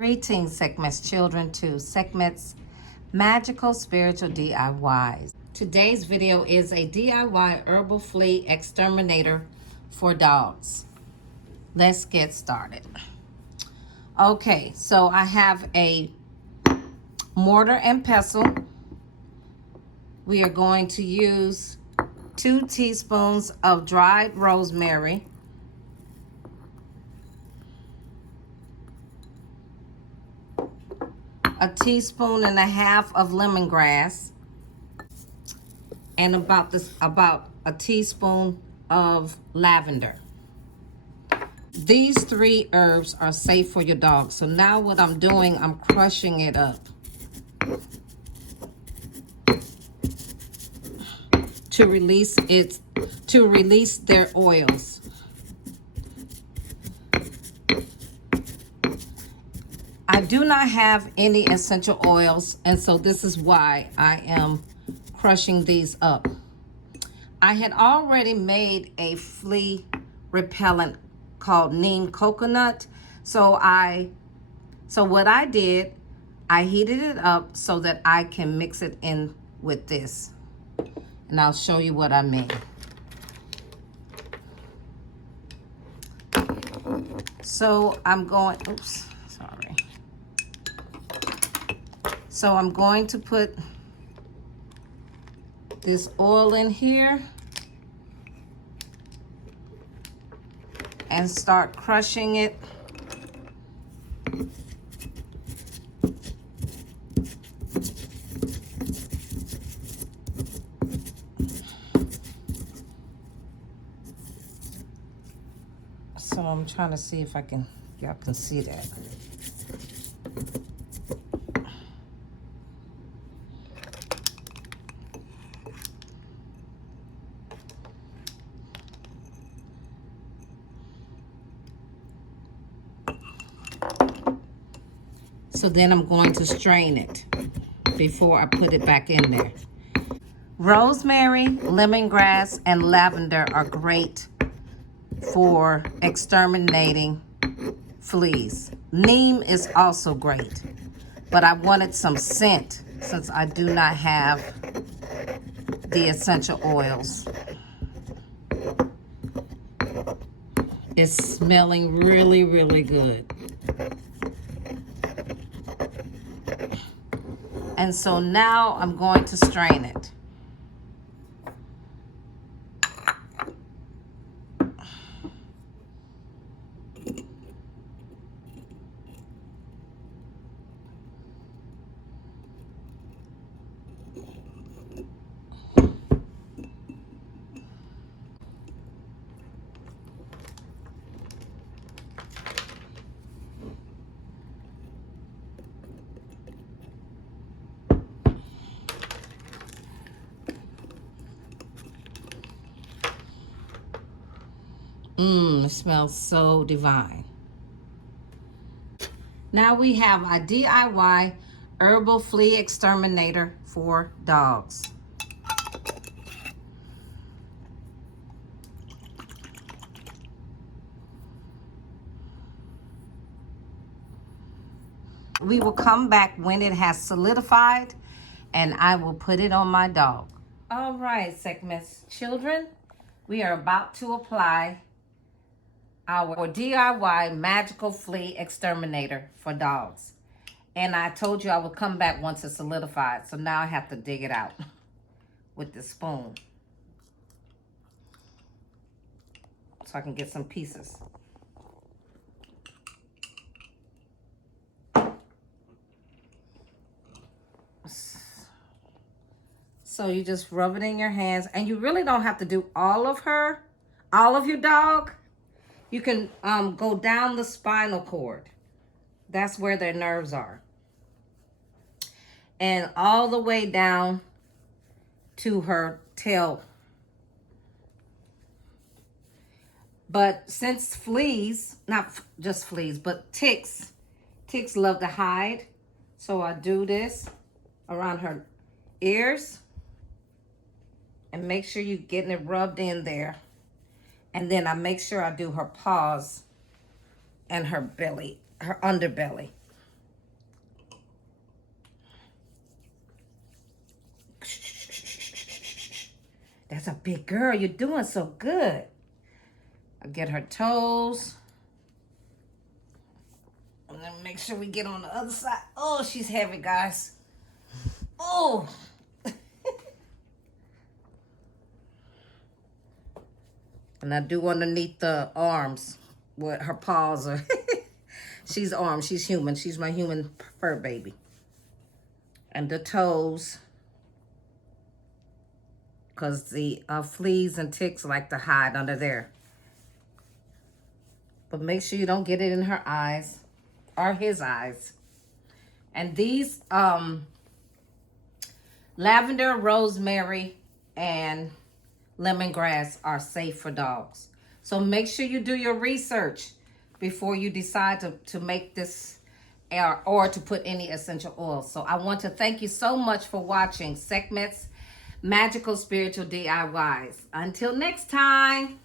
Greetings, Sekhmets children, to Sekhmets Magical Spiritual DIYs. Today's video is a DIY herbal flea exterminator for dogs. Let's get started. Okay, so I have a mortar and pestle. We are going to use 2 teaspoons of dried rosemary, a teaspoon and a half of lemongrass, and about a teaspoon of lavender. These 3 herbs are safe for your dog. So now what I'm doing, I'm crushing it up to release their oils. I do not have any essential oils, and so this is why I am crushing these up. I had already made a flea repellent called Neem Coconut. So what I did, I heated it up so that I can mix it in with this. And I'll show you what I mean. So I'm going, oops, sorry. So I'm going to put this oil in here and start crushing it. So I'm trying to see if y'all can see that. So then I'm going to strain it before I put it back in there. Rosemary, lemongrass, and lavender are great for exterminating fleas. Neem is also great, but I wanted some scent since I do not have the essential oils. It's smelling really, really good. And so now I'm going to strain it. It smells so divine. Now we have a DIY herbal flea exterminator for dogs. We will come back when it has solidified, and I will put it on my dog. All right, Sekhmets children, we are about to apply our DIY Magickal Flea Exterminator for dogs. And I told you I would come back once it's solidified, so now I have to dig it out with the spoon so I can get some pieces. So you just rub it in your hands, and you really don't have to do all of your dog. You can go down the spinal cord. That's where their nerves are. And all the way down to her tail. But since fleas, not just fleas, but ticks love to hide. So I do this around her ears. And make sure you're getting it rubbed in there. And then I make sure I do her paws and her belly, her underbelly. That's a big girl. You're doing so good. I'll get her toes. And then make sure we get on the other side. Oh, she's heavy, guys. Oh. And I do underneath the arms what her paws are. She's armed. She's human. She's my human fur baby. And the toes. Because the fleas and ticks like to hide under there. But make sure you don't get it in her eyes. Or his eyes. And these lavender, rosemary, and lemongrass are safe for dogs. So make sure you do your research before you decide to make this or to put any essential oils. So I want to thank you so much for watching Sekhmets Magical Spiritual DIYs. Until next time.